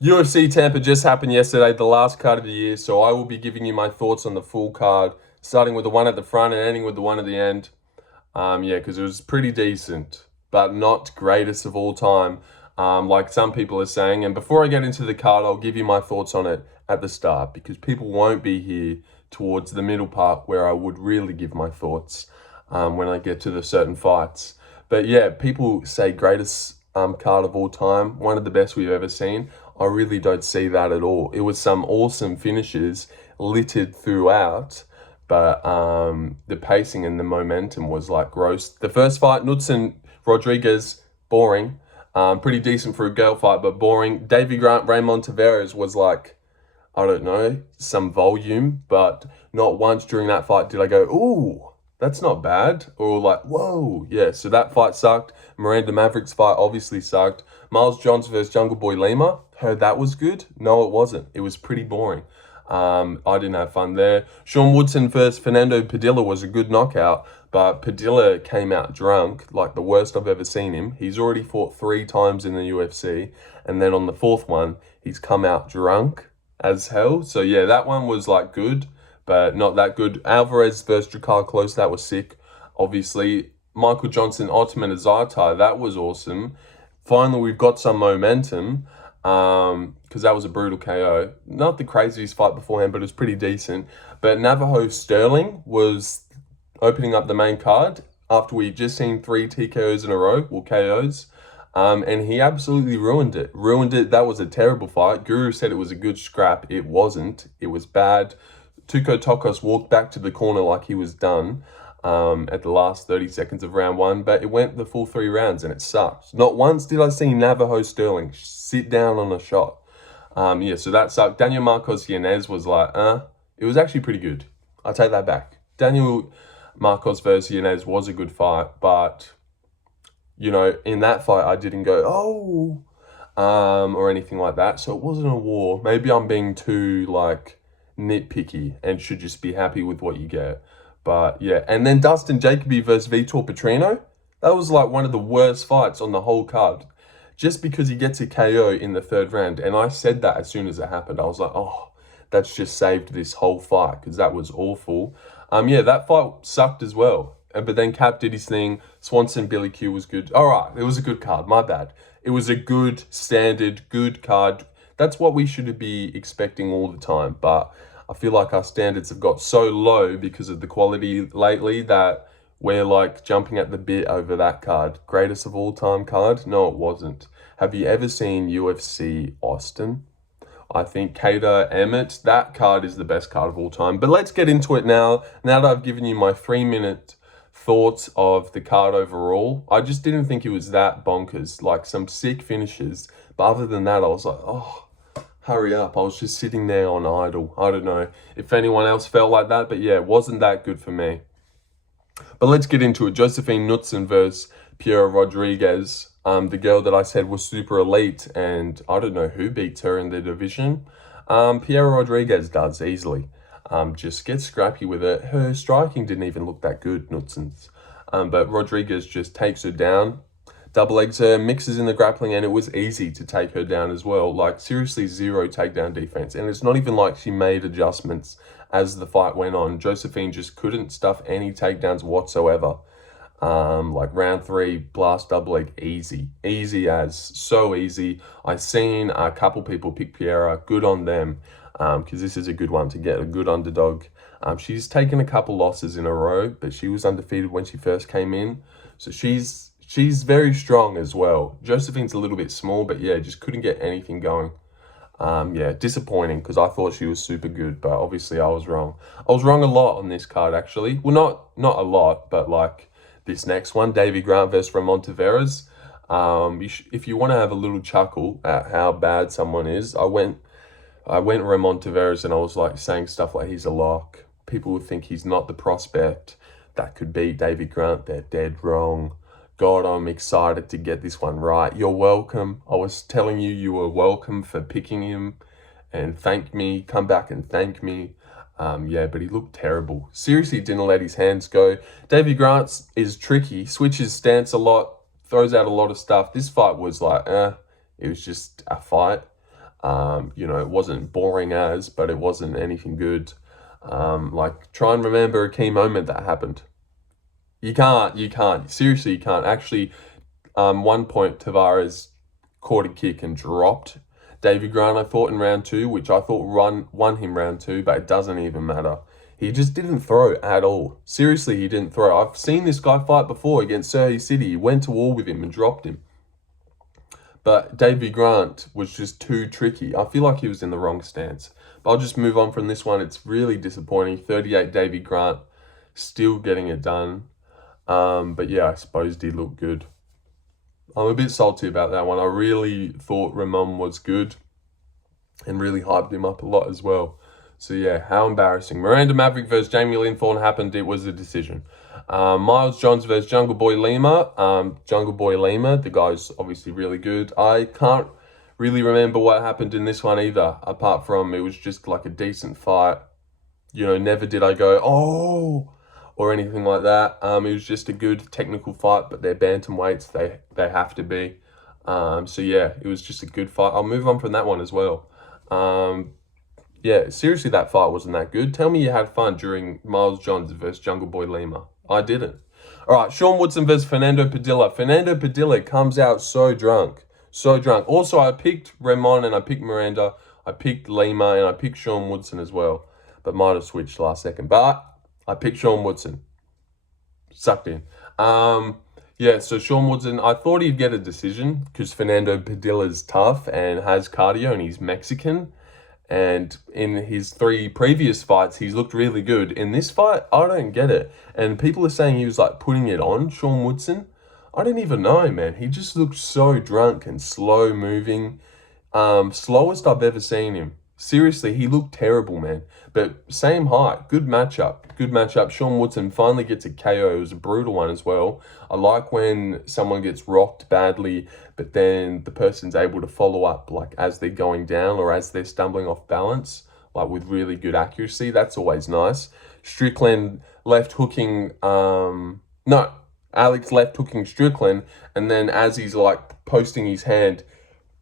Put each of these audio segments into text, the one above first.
UFC Tampa just happened yesterday, the last card of the year, so I will be giving you my thoughts on the full card, starting with the one at the front and ending with the one at the end. Yeah, because it was pretty decent, but not greatest of all time, like some people are saying. And before I get into the card, I'll give you my thoughts on it at the start, because people won't be here towards the middle part where I would really give my thoughts when I get to the certain fights. But yeah, people say greatest card of all time, one of the best we've ever seen. I really don't see that at all. It was some awesome finishes littered throughout, but the pacing and the momentum was like gross. The first fight, Knuttsson Rodriguez, boring. Pretty decent for a girl fight, but boring. Davey Grant, Ramon Taveras was like, I don't know, some volume, but not once during that fight did I go, ooh, that's not bad. Or like, whoa, yeah, so that fight sucked. Miranda Maverick's fight obviously sucked. Miles Johnson versus Jungle Boy Lima, heard that was good. No, it wasn't. It was pretty boring. I didn't have fun there. Sean Woodson versus Fernando Padilla was a good knockout, but Padilla came out drunk, like the worst I've ever seen him. He's already fought 3 times in the UFC, and then on the 4th one, he's come out drunk as hell. So yeah, that one was like good, but not that good. Alvarez versus Drakkar Klose, that was sick. Obviously, Michael Johnson, Ottman, Azaitar, that was awesome. Finally, we've got some momentum, because that was a brutal KO. Not the craziest fight beforehand, but it was pretty decent. But Navajo Sterling was opening up the main card after we just seen 3 TKOs in a row, well, KOs. And he absolutely ruined it. That was a terrible fight. Guru said it was a good scrap. It wasn't. It was bad. Tuco Tokkos walked back to the corner like he was done at the last 30 seconds of round 1, but it went the full 3 rounds and it sucked. Not once did I see Navajo Sterling sit down on a shot. Yeah, so that sucked. Daniel Marcos Yanez was like, it was actually pretty good. I'll take that back. Daniel Marcos versus Yanez was a good fight, but you know, in that fight, I didn't go, or anything like that. So it wasn't a war. Maybe I'm being too, like, nitpicky and should just be happy with what you get. But, yeah. And then Dustin Jacoby versus Vitor Petrino. That was, like, one of the worst fights on the whole card. Just because he gets a KO in the 3rd round. And I said that as soon as it happened. I was like, oh, that's just saved this whole fight, because that was awful. Yeah, that fight sucked as well. But then Kape did his thing. Swanson, Billy Q was good. All right, it was a good card. My bad. It was a good, standard, good card. That's what we should be expecting all the time. But I feel like our standards have got so low because of the quality lately that we're like jumping at the bit over that card. Greatest of all time card? No, it wasn't. Have you ever seen UFC Austin? I think Kape Emmett, that card is the best card of all time. But let's get into it now. Now that I've given you my 3-minute thoughts of the card overall, I just didn't think it was that bonkers. Like, some sick finishes, but other than that, I was like, oh, hurry up. I was just sitting there on idle. I don't know if anyone else felt like that, but yeah, it wasn't that good for me. But let's get into it. Josephine Knuttsson versus Piera Rodriguez, the girl that I said was super elite, and I don't know who beats her in the division. Piera Rodriguez does easily. Just get scrappy with it. Her striking didn't even look that good, Knutsson's. But Rodriguez just takes her down, double legs her, mixes in the grappling, and it was easy to take her down as well. Like, seriously, 0 takedown defense. And it's not even like she made adjustments as the fight went on. Josephine just couldn't stuff any takedowns whatsoever. Like round 3, blast double leg, easy as, so easy. I've seen a couple people pick Piera, good on them, because this is a good one to get, a good underdog. She's taken a couple losses in a row, but she was undefeated when she first came in, so she's very strong as well. Josephine's a little bit small, but yeah, just couldn't get anything going. Yeah, disappointing, because I thought she was super good, but obviously I was wrong. I was wrong a lot on this card, actually. Well, not a lot, but like this next one, Davey Grant versus Ramon Taveras. If you want to have a little chuckle at how bad someone is, I went Ramon Taveras and I was like saying stuff like he's a lock. People would think he's not the prospect that could beat Davey Grant. They're dead wrong. God, I'm excited to get this one right. You're welcome. I was telling you, you were welcome for picking him, and thank me. Come back and thank me. Yeah, but he looked terrible. Seriously, didn't let his hands go. Davey Grant is tricky, switches stance a lot, throws out a lot of stuff. This fight was like, it was just a fight. It wasn't boring but it wasn't anything good. Try and remember a key moment that happened. You can't. Seriously, you can't. Actually, one point, Taveras caught a kick and dropped Davey Grant, I thought, in round 2, which I thought won him round 2, but it doesn't even matter. He just didn't throw at all. Seriously, he didn't throw. I've seen this guy fight before against Surrey City. He went to war with him and dropped him. But Davey Grant was just too tricky. I feel like he was in the wrong stance. But I'll just move on from this one. It's really disappointing. 38 Davey Grant, still getting it done. But yeah, I suppose he looked good. I'm a bit salty about that one. I really thought Ramon was good and really hyped him up a lot as well. So yeah, how embarrassing. Miranda Maverick versus Jamie Linthorne happened. It was a decision. Miles Johns versus Jungle Boy Lima. Jungle Boy Lima, the guy's obviously really good. I can't really remember what happened in this one either, apart from it was just like a decent fight. Never did I go, oh, or anything like that. It was just a good technical fight, but they're bantamweights. They have to be. So yeah, it was just a good fight. I'll move on from that one as well. Yeah, seriously, that fight wasn't that good. Tell me you had fun during Miles Johns versus Jungle Boy Lima. I didn't. All right, Sean Woodson versus Fernando Padilla. Fernando Padilla comes out so drunk. So drunk. Also, I picked Ramon and I picked Miranda. I picked Lima and I picked Sean Woodson as well. But might have switched last second. But I picked Sean Woodson. Sucked in. Yeah, so Sean Woodson, I thought he'd get a decision because Fernando Padilla's tough and has cardio and he's Mexican. And in his 3 previous fights, he's looked really good. In this fight, I don't get it. And people are saying he was like putting it on, Sean Woodson. I don't even know, man. He just looked so drunk and slow moving. Slowest I've ever seen him. Seriously, he looked terrible, man. But same height, good matchup. Good matchup. Sean Woodson finally gets a KO. It was a brutal one as well. I like when someone gets rocked badly, but then the person's able to follow up like as they're going down or as they're stumbling off balance, like with really good accuracy. That's always nice. Strickland left hooking, Alex left hooking Strickland, and then as he's like posting his hand,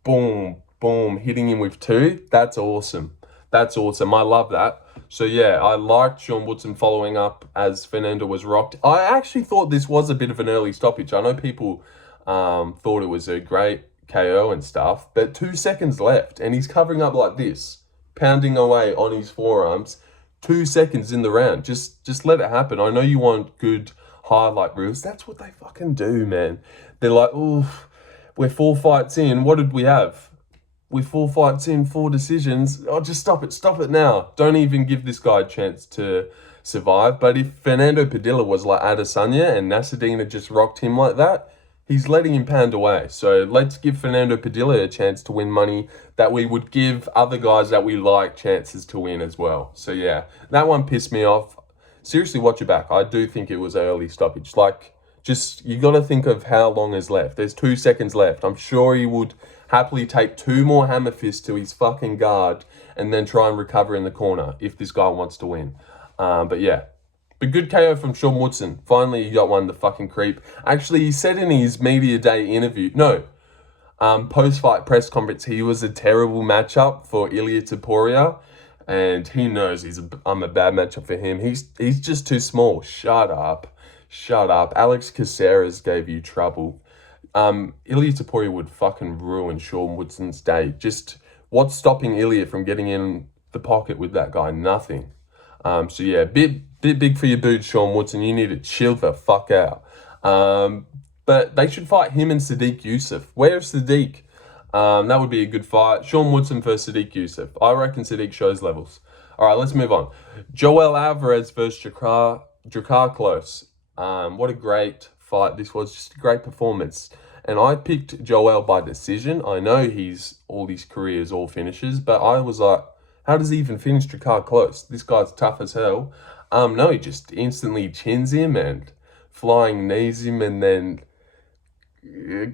boom, boom, hitting him with 2. That's awesome. That's awesome. I love that. So yeah, I liked Sean Woodson following up as Fernando was rocked. I actually thought this was a bit of an early stoppage. I know people thought it was a great KO and stuff, but 2 seconds left and he's covering up like this, pounding away on his forearms. 2 seconds in the round. Just let it happen. I know you want good highlight reels. That's what they fucking do, man. They're like, oh, we're 4 fights in. What did we have? We're 4 fights in, 4 decisions. Oh, just stop it now. Don't even give this guy a chance to survive. But if Fernando Padilla was like Adesanya and Nasruddin just rocked him like that, he's letting him pound away. So let's give Fernando Padilla a chance to win money that we would give other guys that we like chances to win as well. So yeah, that one pissed me off. Seriously, watch your back. I do think it was an early stoppage. You got to think of how long is left. There's 2 seconds left. I'm sure he would happily take 2 more hammer fists to his fucking guard and then try and recover in the corner if this guy wants to win. But yeah. But good KO from Sean Woodson. Finally, he got one, the fucking creep. Actually, he said in his media day interview, post-fight press conference, he was a terrible matchup for Ilia Topuria. And he knows I'm a bad matchup for him. He's just too small. Shut up. Alex Caceres gave you trouble. Ilia Topuria would fucking ruin Sean Woodson's day. Just what's stopping Ilia from getting in the pocket with that guy? Nothing. So yeah, bit big for your boots, Sean Woodson. You need to chill the fuck out. But they should fight him and Sadiq Youssef. Where's Sadiq? That would be a good fight. Sean Woodson versus Sadiq Youssef. I reckon Sadiq shows levels. All right, let's move on. Joel Alvarez versus Drakkar Klose. What a great fight this was. Just a great performance. And I picked Joel by decision. I know all his career is all finishes, but I was like, how does he even finish Drakkar Klose? This guy's tough as hell. No, he just instantly chins him and flying knees him and then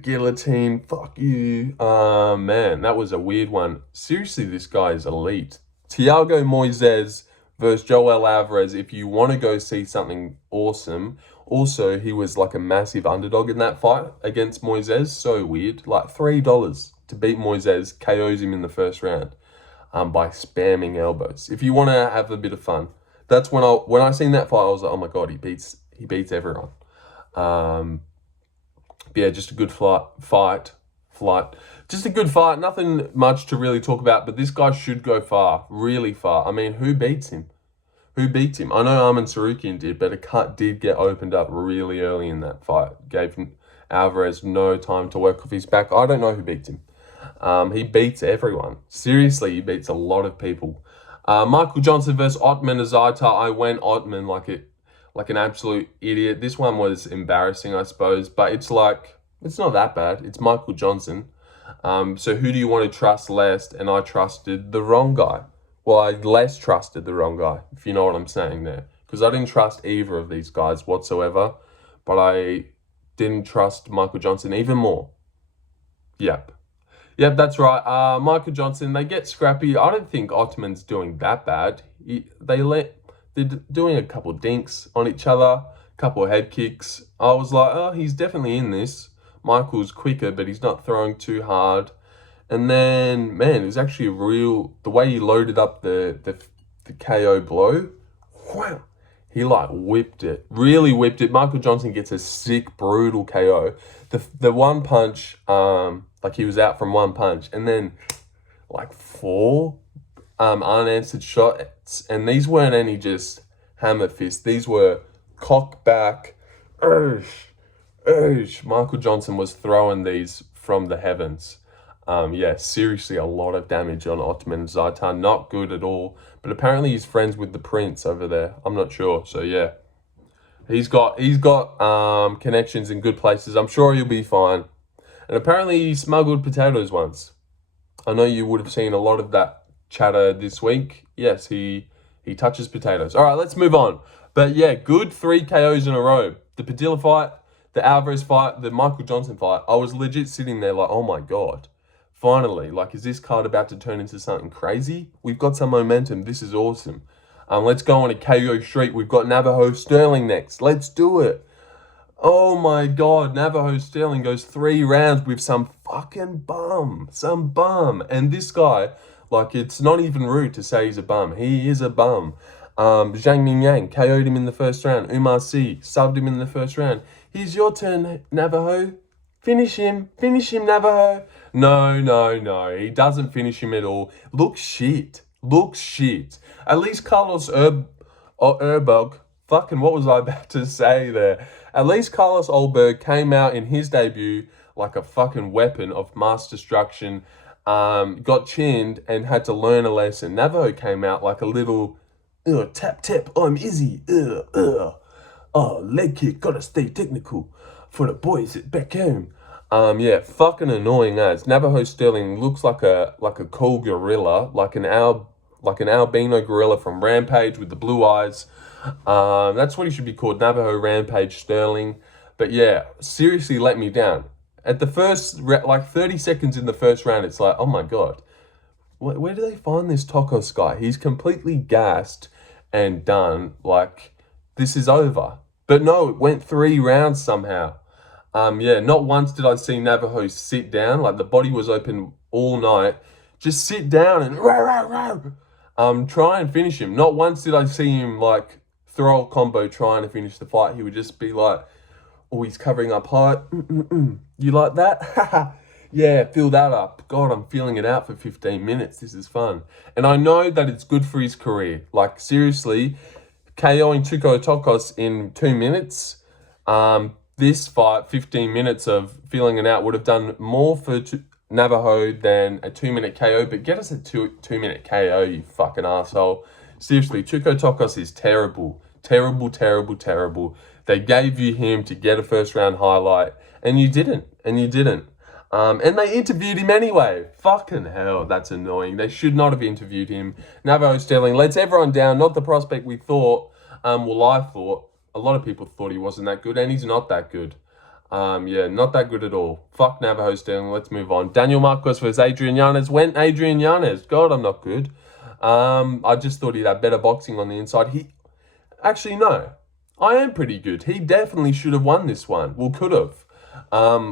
guillotine. Fuck you. Man, that was a weird one. Seriously, this guy is elite. Thiago Moises versus Joel Alvarez. If you want to go see something awesome. Also, he was like a massive underdog in that fight against Moises. So weird. Like $3. to beat Moises, KOs him in the first round by spamming elbows. If you want to have a bit of fun, that's when I seen that fight, I was like, oh my God, he beats everyone. Yeah, just a good fight. Just a good fight. Nothing much to really talk about, but this guy should go far, really far. I mean, who beats him? Who beats him? I know Arman Sarukian did, but a cut did get opened up really early in that fight. Gave Alvarez no time to work off his back. I don't know who beats him. He beats everyone. Seriously, he beats a lot of people. Michael Johnson versus Ottman Azaitar. I went Ottman like an absolute idiot. This one was embarrassing, I suppose, but it's not that bad. It's Michael Johnson. So who do you want to trust less? And I trusted the wrong guy. Well, I less trusted the wrong guy, if you know what I'm saying there. Because I didn't trust either of these guys whatsoever. But I didn't trust Michael Johnson even more. Yep, that's right. Michael Johnson, they get scrappy. I don't think Ottman's doing that bad. They're doing a couple dinks on each other, a couple head kicks. I was like, oh, he's definitely in this. Michael's quicker, but he's not throwing too hard. And then, man, it was actually the way he loaded up the KO blow. Wow. He whipped it, really whipped it. Michael Johnson gets a sick, brutal KO. The one punch, he was out from one punch. And then, 4 unanswered shots. And these weren't any just hammer fist. These were cock back. Michael Johnson was throwing these from the heavens. Seriously, a lot of damage on Ottman Azaitar. Not good at all. But apparently he's friends with the Prince over there. I'm not sure. So yeah, he's got connections in good places. I'm sure he'll be fine. And apparently he smuggled potatoes once. I know you would have seen a lot of that chatter this week. Yes, he touches potatoes. All right, let's move on. But yeah, good 3 KOs in a row. The Padilla fight, the Alvarez fight, the Michael Johnson fight. I was legit sitting there like, oh my God. Finally, is this card about to turn into something crazy? We've got some momentum. This is awesome. Let's go on a KO streak. We've got Navajo Sterling next. Let's do it. Oh my God, Navajo Sterling goes 3 rounds with some fucking bum. Some bum. And this guy, it's not even rude to say he's a bum. He is a bum. Zhang Mingyang KO'd him in the first round. Umar C subbed him in the first round. Here's your turn, Navajo. Finish him, Navajo. No. He doesn't finish him at all. Looks shit. At least Carlos Ulberg. Fucking, what was I about to say there? At least Carlos Ulberg came out in his debut like a fucking weapon of mass destruction. Got chinned and had to learn a lesson. Navajo came out like a little tap, I'm Izzy. Leg kick, gotta stay technical for the boys at back home. Fucking annoying as. Navajo Sterling looks like a cool gorilla, like an albino gorilla from Rampage with the blue eyes. That's what he should be called, Navajo Rampage Sterling. But yeah, seriously let me down. At the first, 30 seconds in the first round, it's like, oh my God, where do they find this Tokkos guy? He's completely gassed and done. This is over. But no, it went 3 rounds somehow. Not once did I see Navajo sit down. The body was open all night. Just sit down and try and finish him. Not once did I see him throw a combo trying to finish the fight. He would just be he's covering up height. You like that? Yeah, fill that up. God, I'm feeling it out for 15 minutes. This is fun. And I know that it's good for his career. Seriously, KOing Tuco Tokkos in 2 minutes. This fight, 15 minutes of feeling it out, would have done more for Navajo than a 2-minute KO. But get us a 2-minute KO, you fucking asshole. Seriously, Tuco Tokkos is terrible. Terrible. They gave you him to get a first round highlight, and you didn't. And they interviewed him anyway. Fucking hell, that's annoying. They should not have interviewed him. Navajo Sterling lets everyone down, not the prospect we thought. I thought. A lot of people thought he wasn't that good, and he's not that good. Not that good at all. Fuck Navajo Sterling, let's move on. Daniel Marcos versus Adrian Yanez. Went Adrian Yanez. God, I'm not good. I just thought he'd have better boxing on the inside. Actually, no. I am pretty good. He definitely should have won this one. Well, could have.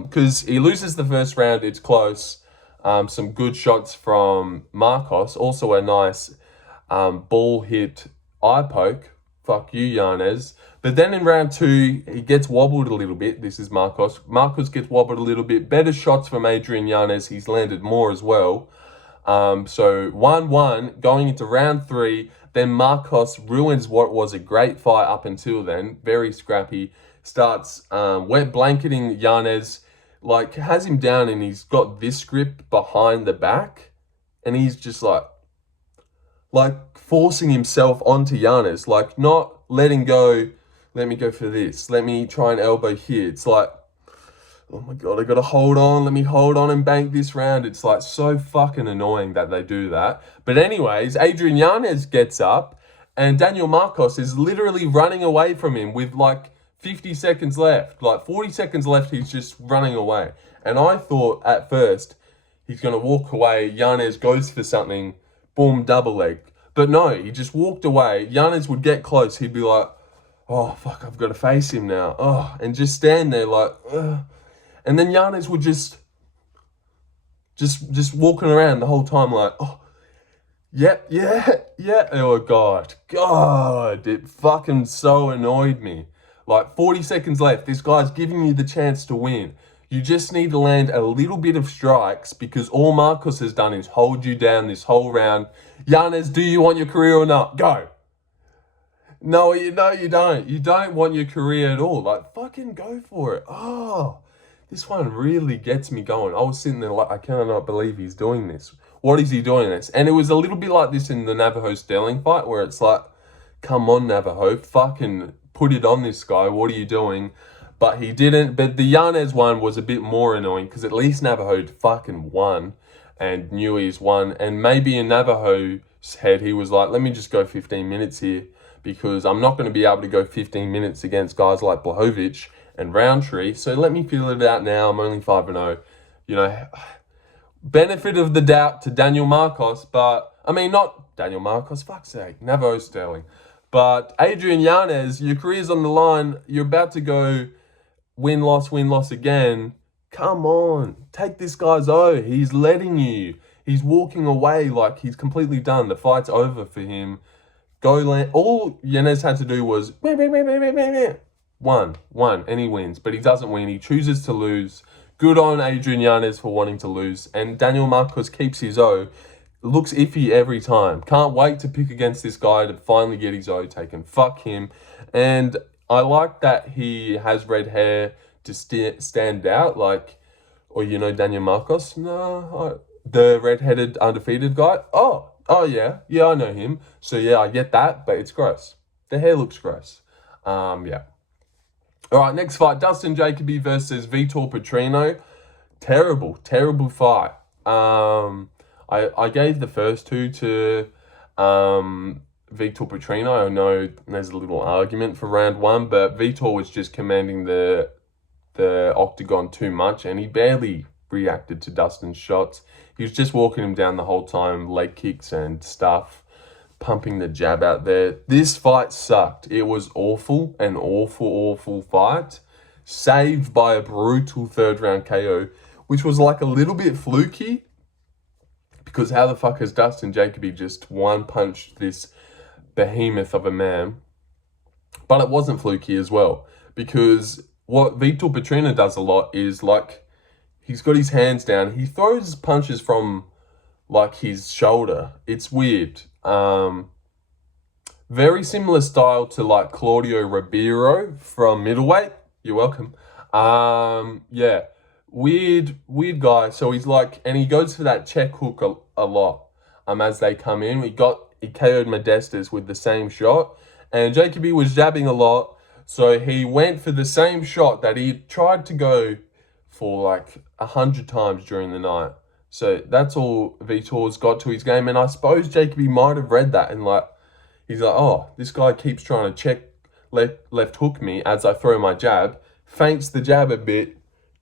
Because he loses the first round, it's close. Some good shots from Marcos. Also a nice ball hit eye poke. Fuck you, Yanez. But then in round 2, he gets wobbled a little bit. This is Marcos. Marcos gets wobbled a little bit. Better shots from Adrian Yanez. He's landed more as well. So 1-1 going into round 3. Then Marcos ruins what was a great fight up until then. Very scrappy. Starts wet blanketing Yanez. Like, has him down and he's got this grip behind the back. And he's just like forcing himself onto Yanez. Like, not letting go. Let me go for this. Let me try and elbow here. It's like, oh my God, I got to hold on. Let me hold on and bank this round. It's like so fucking annoying that they do that. But anyways, Adrian Yanez gets up and Daniel Marcos is literally running away from him with like 50 seconds left. Like 40 seconds left, he's just running away. And I thought at first he's going to walk away. Yanez goes for something. Boom, double leg. But no, he just walked away. Yanez would get close. He'd be like, oh, fuck, I've got to face him now. Oh, and just stand there like, ugh. And then Yanez would just walking around the whole time like, oh, yeah. Oh, God, it fucking so annoyed me. Like 40 seconds left. This guy's giving you the chance to win. You just need to land a little bit of strikes because all Marcos has done is hold you down this whole round. Yanez, do you want your career or not? Go. No, you don't. You don't want your career at all. Like, fucking go for it. Oh, this one really gets me going. I was sitting there like, I cannot believe he's doing this. What is he doing this? And it was a little bit like this in the Navajo Sterling fight where it's like, come on, Navajo, fucking put it on this guy. What are you doing? But he didn't. But the Yanez one was a bit more annoying because at least Navajo fucking won and knew he's won. And maybe in Navajo's head, he was like, let me just go 15 minutes here because I'm not going to be able to go 15 minutes against guys like Blachowicz and Roundtree. So let me feel it out now. I'm only 5-0. You know, benefit of the doubt to Daniel Marcos, but I mean, not Daniel Marcos, fuck's sake, Navajo Sterling. But Adrian Yanez, your career's on the line. You're about to go win-loss again. Come on, take this guy's O. He's letting you. He's walking away like he's completely done. The fight's over for him. Go land. All Yanez had to do was one, and he wins. But he doesn't win. He chooses to lose. Good on Adrian Yanez for wanting to lose. And Daniel Marcos keeps his O. Looks iffy every time. Can't wait to pick against this guy to finally get his O taken. Fuck him. And I like that he has red hair to stand out. Like, or you know Daniel Marcos? No, the red-headed undefeated guy? Oh yeah, I know him. So yeah, I get that, but it's gross. The hair looks gross. Yeah. All right, next fight, Dustin Jacoby versus Vitor Petrino. Terrible fight. I gave the first two to Vitor Petrino. I know there's a little argument for round 1, but Vitor was just commanding the octagon too much, and he barely reacted to Dustin's shots. He was just walking him down the whole time, leg kicks and stuff, pumping the jab out there. This fight sucked. It was awful, an awful fight. Saved by a brutal third round KO, which was like a little bit fluky, because how the fuck has Dustin Jacoby just one-punched this behemoth of a man? But it wasn't fluky as well, because what Vitor Petrino does a lot is like, he's got his hands down. He throws punches from like his shoulder. It's weird. Very similar style to like Claudio Ribeiro from middleweight. You're welcome. Yeah, weird guy. So he's like, and he goes for that check hook a lot. As they come in, he KO'd Modestas with the same shot, and Jacoby was jabbing a lot. So he went for the same shot that he tried to go for like 100 times during the night. So that's all Vitor's got to his game. And I suppose Jacoby might have read that and like, he's like, oh, this guy keeps trying to check left hook me as I throw my jab. Feints the jab a bit.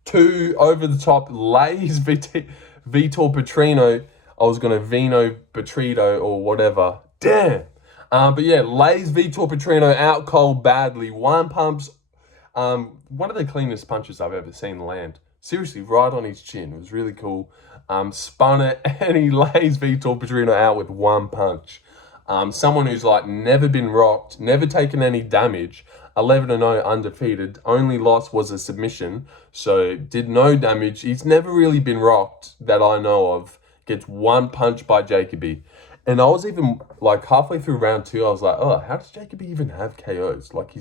2 over the top, lays Vitor Petrino. I was going to Vino Petrino or whatever. Damn. But yeah, lays Vitor Petrino out cold badly. One pumps. One of the cleanest punches I've ever seen land. Seriously, right on his chin. It was really cool. spun it, and he lays Vitor Petrino out with one punch. Someone who's like never been rocked, never taken any damage, 11-0 undefeated. Only loss was a submission, so did no damage. He's never really been rocked that I know of. Gets one punch by Jacoby. And I was even like halfway through round 2, I was like, oh, how does Jacoby even have KOs? Like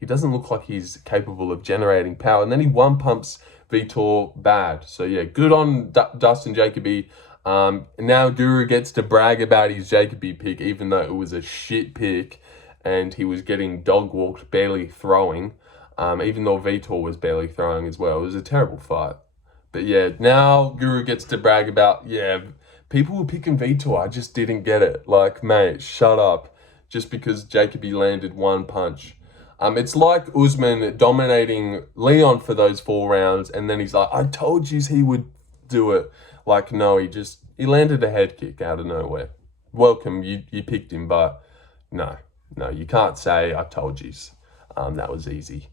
he doesn't look like he's capable of generating power. And then he one pumps Vitor bad. So yeah, good on Dustin Jacoby. Now Guru gets to brag about his Jacoby pick, even though it was a shit pick and he was getting dog walked, barely throwing. Even though Vitor was barely throwing as well. It was a terrible fight. But yeah, now Guru gets to brag about, yeah, people were picking Vitor. I just didn't get it. Like, mate, shut up. Just because Jacoby landed one punch. It's like Usman dominating Leon for those 4 rounds, and then he's like, I told you he would do it. Like, no, he landed a head kick out of nowhere. Welcome, you picked him, but no, you can't say I told you. That was easy.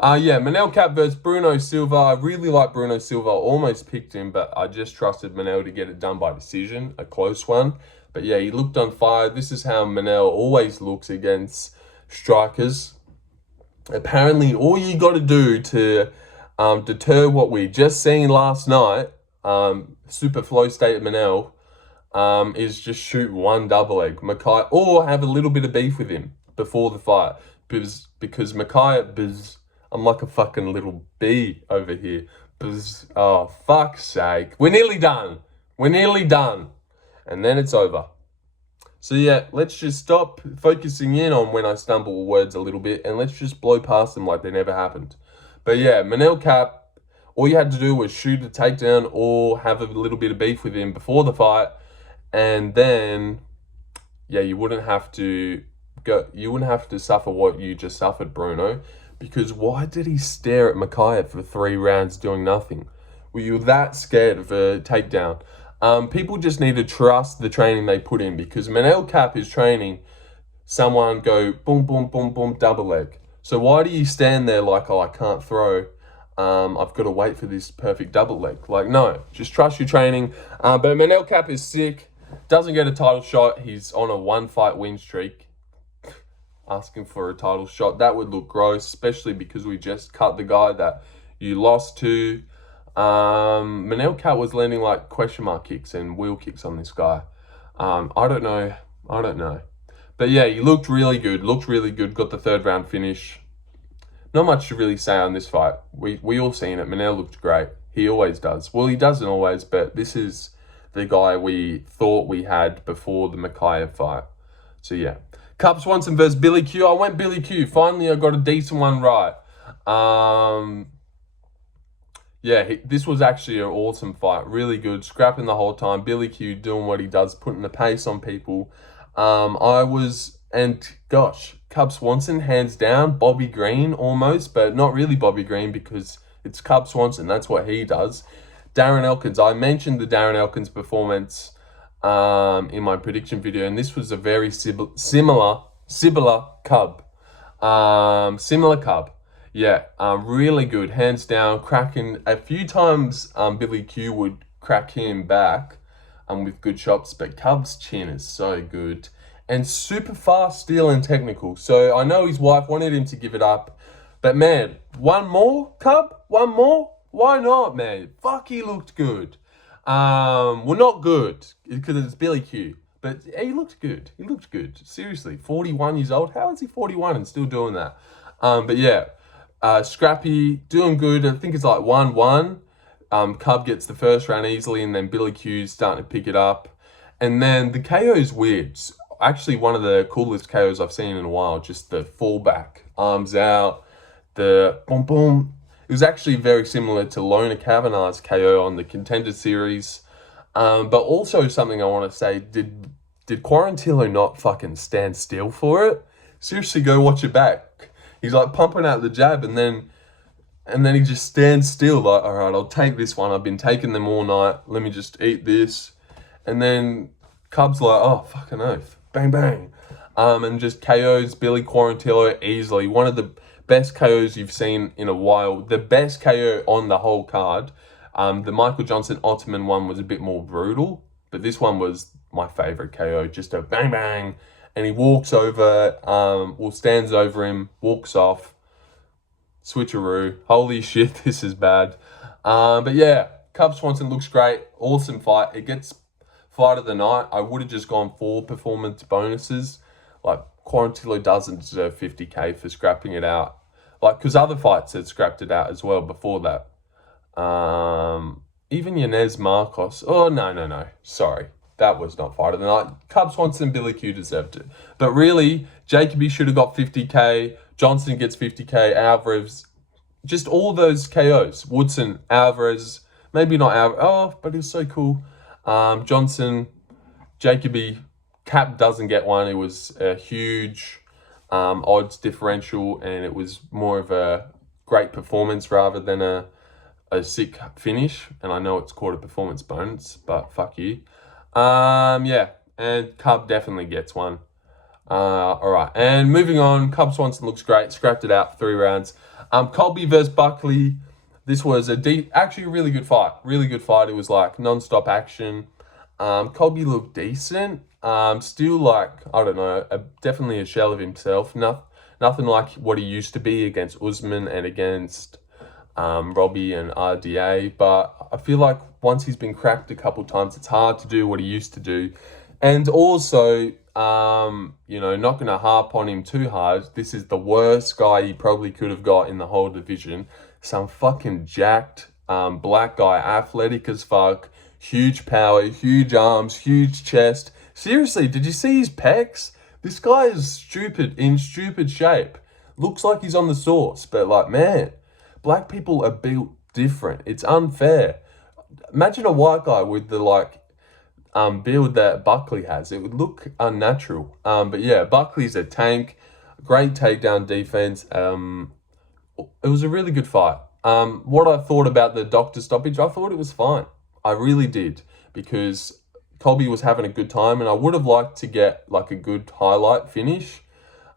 Yeah, Manel Kape versus Bruno Silva. I really like Bruno Silva. I almost picked him, but I just trusted Manel to get it done by decision, a close one. But yeah, he looked on fire. This is how Manel always looks against strikers. Apparently, all you got to do to deter what we just seen last night, super flow state of Manel, is just shoot one double leg. Makai, or have a little bit of beef with him before the fight. Because Makai, I'm like a fucking little bee over here. Oh, fuck's sake. We're nearly done. And then it's over. So yeah, let's just stop focusing in on when I stumble words a little bit and let's just blow past them like they never happened. But yeah, Manel Kape, all you had to do was shoot a takedown or have a little bit of beef with him before the fight. And then, yeah, you wouldn't have to suffer what you just suffered, Bruno. Because why did he stare at Makai for 3 rounds doing nothing? Were you that scared of a takedown? People just need to trust the training they put in, because Manel Kape is training someone go boom, boom, boom, boom, double leg. So why do you stand there like, oh, I can't throw. I've got to wait for this perfect double leg. Like, no, just trust your training. But Manel Kape is sick. Doesn't get a title shot. He's on a 1-fight win streak. Asking for a title shot, that would look gross, especially because we just cut the guy that you lost to. Manel Kape was landing like question mark kicks and wheel kicks on this guy. I don't know. But yeah, he looked really good, got the 3rd round finish. Not much to really say on this fight. We all seen it. Manel looked great. He always does. Well, he doesn't always, but this is the guy we thought we had before the Makai fight. So yeah. Cub Swanson versus Billy Q. I went Billy Q. Finally, I got a decent one right. Yeah, this was actually an awesome fight. Really good. Scrapping the whole time. Billy Q doing what he does, putting the pace on people. Cub Swanson, hands down. Bobby Green almost, but not really Bobby Green because it's Cub Swanson. That's what he does. Darren Elkins. I mentioned the Darren Elkins performance in my prediction video, and this was a very similar Cub. Similar Cub. Yeah, really good, hands down, cracking. A few times Billy Q would crack him back with good shots, but Cub's chin is so good. And super fast, steel, and technical. So I know his wife wanted him to give it up, but man, one more, Cub? One more? Why not, man? Fuck, he looked good. Well, not good, because it's Billy Q, but he looked good. Seriously, 41 years old. How is he 41 and still doing that? But yeah, scrappy, doing good. I think it's like 1-1. Cub gets the 1st round easily, and then Billy Q's starting to pick it up. And then the KO is weird. Actually, one of the coolest KOs I've seen in a while. Just the fallback, arms out, the boom, boom. It was actually very similar to Lona Kavanagh's KO on the Contender Series. But also something I want to say, did Quarantillo not fucking stand still for it? Seriously, go watch it back. He's like pumping out the jab and then he just stands still like, all right, I'll take this one. I've been taking them all night. Let me just eat this. And then Cub's like, oh, fucking oath. Bang, bang. And just KOs Billy Quarantillo easily. One of the best KOs you've seen in a while. The best KO on the whole card. The Michael Johnson Ottman one was a bit more brutal, but this one was my favorite KO. Just a bang bang, and he walks over, stands over him, walks off, switcheroo. Holy shit, this is bad. But yeah, Cub Swanson looks great. Awesome fight. It gets fight of the night. I would have just gone for performance bonuses. Like, Quarantillo doesn't deserve 50k for scrapping it out. Like, because other fights had scrapped it out as well before that. Even Yanez Marcos. Oh, no. Sorry. That was not fight of the night. Cub Swanson, Billy Q deserved it. But really, Jacoby should have got 50k. Johnson gets 50k. Alvarez. Just all those KOs. Woodson, Alvarez. Maybe not Alvarez. Oh, but he was so cool. Johnson, Jacoby. Kape doesn't get one. It was a huge odds differential, and it was more of a great performance rather than a sick finish. And I know it's called a performance bonus, but fuck you. Yeah, and Cub definitely gets one. All right, and moving on, Cub Swanson looks great. Scrapped it out for 3 rounds. Colby versus Buckley. This was actually a really good fight. Really good fight. It was like non-stop action. Colby looked decent. Still like, I don't know, definitely a shell of himself. Nothing like what he used to be against Usman and against Robbie and RDA. But I feel like once he's been cracked a couple times, it's hard to do what he used to do. And also, not going to harp on him too hard. This is the worst guy he probably could have got in the whole division. Some fucking jacked black guy, athletic as fuck, huge power, huge arms, huge chest. Seriously, did you see his pecs? This guy is in stupid shape. Looks like he's on the sauce, but like, man, black people are built different. It's unfair. Imagine a white guy with the build that Buckley has. It would look unnatural. But yeah, Buckley's a tank. Great takedown defense. It was a really good fight. What I thought about the doctor stoppage, I thought it was fine. I really did, because Colby was having a good time, and I would have liked to get like a good highlight finish.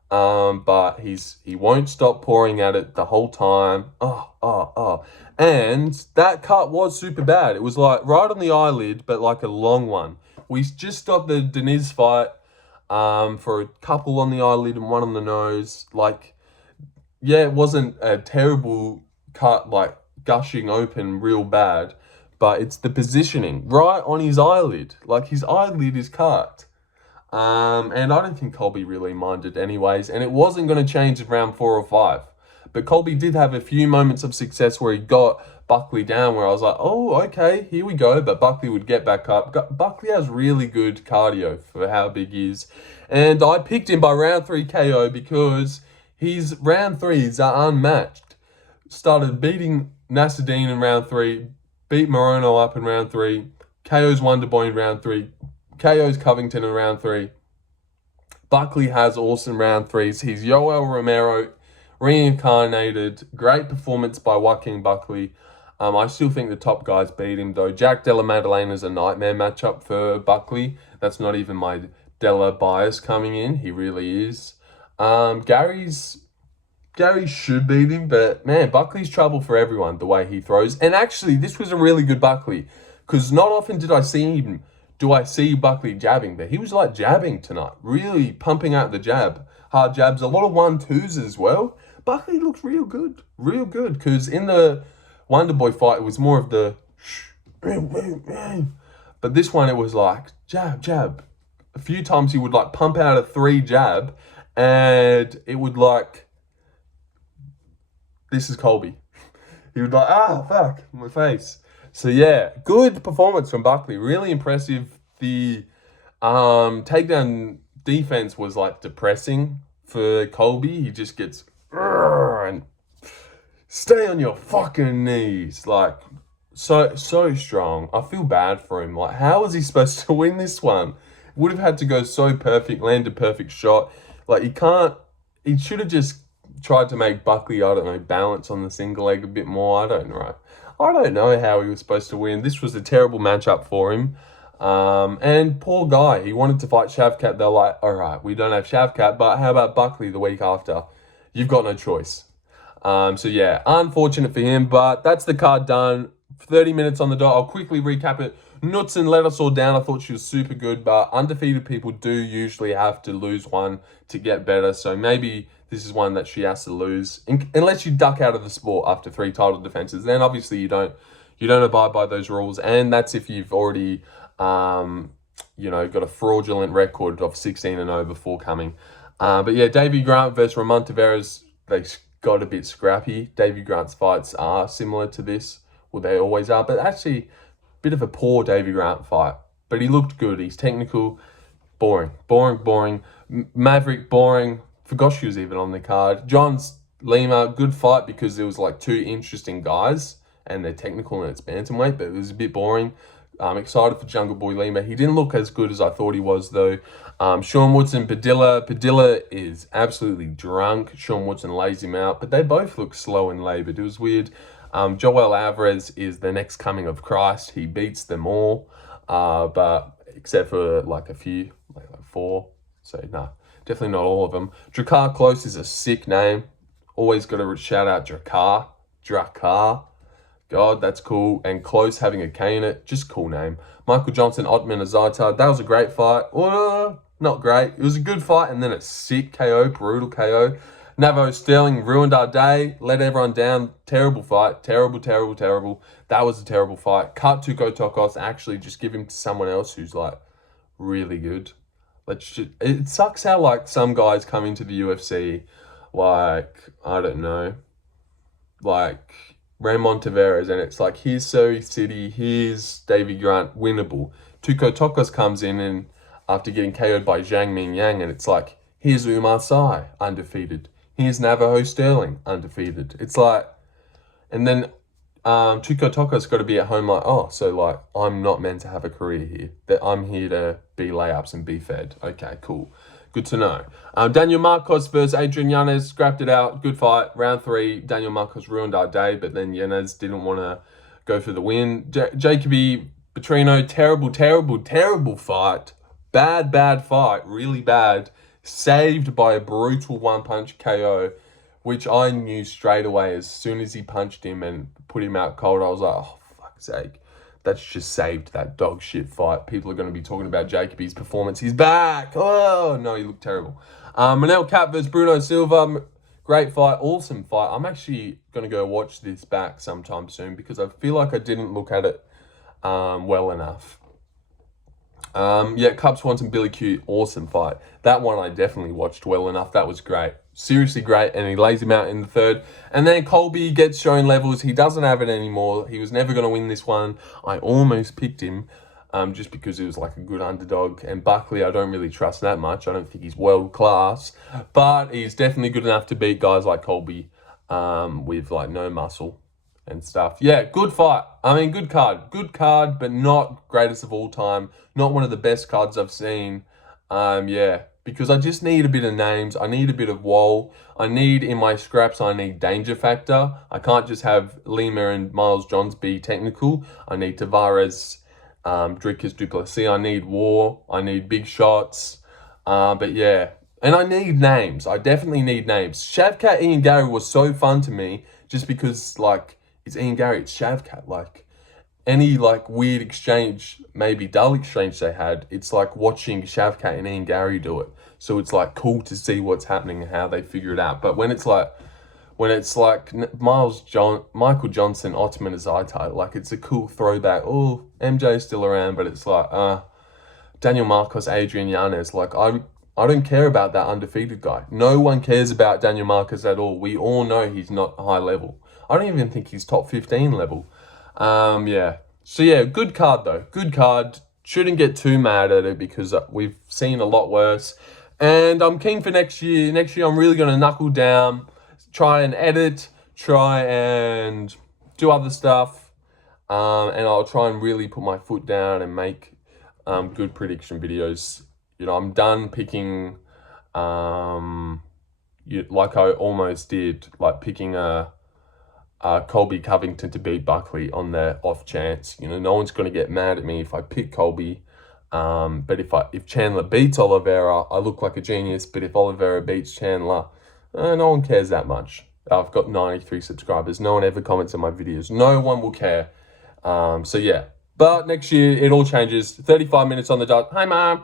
But he won't stop pouring at it the whole time. And that cut was super bad. It was like right on the eyelid, but like a long one. We just got the Deniz fight for a couple on the eyelid and one on the nose. Like, yeah, it wasn't a terrible cut, like gushing open real bad, but it's the positioning right on his eyelid. Like, his eyelid is cut. And I don't think Colby really minded anyways, and it wasn't going to change in round 4 or 5. But Colby did have a few moments of success where he got Buckley down, where I was like, oh, okay, here we go. But Buckley would get back up. Buckley has really good cardio for how big he is. And I picked him by round 3 KO because his round 3s are unmatched. Started beating Nasruddin in round 3, beat Morono up in round 3, KO's Wonderboy in round 3, KO's Covington in round 3. Buckley has awesome round 3s. He's Yoel Romero reincarnated. Great performance by Joaquin Buckley. I still think the top guys beat him though. Jack Della Maddalena is a nightmare matchup for Buckley. That's not even my Della bias coming in. He really is. Gary should beat him, but man, Buckley's trouble for everyone, the way he throws. And actually, this was a really good Buckley, because not often do I see Buckley jabbing, but he was like jabbing tonight, really pumping out the jab, hard jabs, a lot of 1-2s as well. Buckley looks real good, because in the Wonderboy fight, it was more of the but this one, it was like jab, jab. A few times he would like pump out a 3 jab, and it would like, this is Colby. He would like, fuck, my face. So yeah, good performance from Buckley. Really impressive. The takedown defense was like depressing for Colby. He just gets and stay on your fucking knees. Like, so strong. I feel bad for him. Like, how was he supposed to win this one? Would have had to go so perfect, land a perfect shot. Like, he should have just tried to make Buckley, I don't know, balance on the single leg a bit more. I don't know how he was supposed to win. This was a terrible matchup for him. And poor guy, he wanted to fight Shavkat. They're like, all right, we don't have Shavkat, but how about Buckley the week after? You've got no choice. So yeah, unfortunate for him, but that's the card done. 30 minutes on the dot. I'll quickly recap it. Knuttsson let us all down. I thought she was super good, but undefeated people do usually have to lose one to get better. So maybe this is one that she has to lose, unless you duck out of the sport after 3 title defenses. Then obviously you don't abide by those rules, and that's if you've already got a fraudulent record of 16-0 before coming. But yeah, Davey Grant versus Ramon Taveras, they got a bit scrappy. Davey Grant's fights are similar to this. Well, they always are, but actually bit of a poor Davey Grant fight. But he looked good. He's technical. Boring. Maverick, boring. Forgot she was even on the card. John's Lima, good fight because there was like 2 interesting guys and they're technical and it's bantamweight, but it was a bit boring. I'm excited for Jungle Boy Lima. He didn't look as good as I thought he was, though. Sean Woodson, Padilla. Padilla is absolutely drunk. Sean Woodson lays him out, but they both look slow and laboured. It was weird. Joel Alvarez is the next coming of Christ. He beats them all, but except for like a few, like 4. So, no, definitely not all of them. Drakkar Klose is a sick name. Always got to shout out Drakkar. God, that's cool. And Klose having a K in it, just cool name. Michael Johnson, Ottman, Azaitar. That was a great fight. Not great. It was a good fight, and then a sick KO, brutal KO. Navajo Sterling ruined our day, let everyone down. Terrible fight. Terrible. That was a terrible fight. Cut Tuco Tokkos. Actually, just give him to someone else who's like really good. It sucks how like some guys come into the UFC, like I don't know, like Ramon Taveras, and it's like, here's Surrey City, here's Davey Grant, winnable. Tuco Tokkos comes in and after getting KO'd by Zhang Ming Yang, and it's like, here's Umar Sai, undefeated. Here's Navajo Sterling, undefeated. It's like, and then Tuco Tokkos got to be at home like, oh, so like, I'm not meant to have a career here. That I'm here to be layups and be fed. Okay, cool. Good to know. Daniel Marcos versus Adrian Yanez, scrapped it out. Good fight. Round 3, Daniel Marcos ruined our day, but then Yanez didn't want to go for the win. Jacoby, Petrino, terrible fight. Bad fight. Really bad. Saved by a brutal one-punch KO, which I knew straight away as soon as he punched him and put him out cold. I was like, oh, fuck's sake. That's just saved that dog shit fight. People are going to be talking about Jacoby's performance. He's back. Oh, no, he looked terrible. Manel Kape versus Bruno Silva. Great fight. Awesome fight. I'm actually going to go watch this back sometime soon because I feel like I didn't look at it well enough. Cub Swanson, Billy Q. Awesome fight. That one I definitely watched well enough. That was great. Seriously great, and he lays him out in the 3rd. And then Colby gets shown levels. He doesn't have it anymore. He was never going to win this one. I almost picked him just because he was like a good underdog. And Buckley, I don't really trust that much. I don't think he's world class, but he's definitely good enough to beat guys like Colby with like no muscle and stuff. Yeah, good fight. I mean, good card. Good card, but not greatest of all time. Not one of the best cards I've seen. Because I just need a bit of names. I need a bit of wall. I need, in my scraps, I need danger factor. I can't just have Lima and Miles Johns be technical. I need Taveras, Drakkar, Duplessis. I need war. I need big shots. But yeah. And I need names. I definitely need names. Shavkat Ian Gary was so fun to me just because, like, it's Ian Gary, it's Shavkat. Like, any like weird exchange, maybe dull exchange they had, it's like watching Shavkat and Ian Gary do it. So it's like cool to see what's happening and how they figure it out. But when it's like Michael Johnson, Ottman, Azaitar, like it's a cool throwback. Oh, MJ's still around, but it's like Daniel Marcos, Adrian Yanez. Like I don't care about that undefeated guy. No one cares about Daniel Marcos at all. We all know he's not high level. I don't even think he's top 15 level. So yeah, good card though. Good card. Shouldn't get too mad at it because we've seen a lot worse. And I'm keen for next year. Next year I'm really going to knuckle down, try and edit, try and do other stuff. And I'll try and really put my foot down and make good prediction videos. You know, I'm done picking, like I almost did, like picking Colby Covington to beat Buckley on their off chance. You know, no one's going to get mad at me if I pick Colby. But if Chandler beats Oliveira, I look like a genius. But if Oliveira beats Chandler, no one cares that much. I've got 93 subscribers. No one ever comments on my videos. No one will care. So yeah. But next year, it all changes. 35 minutes on the dot. Hi, Mom.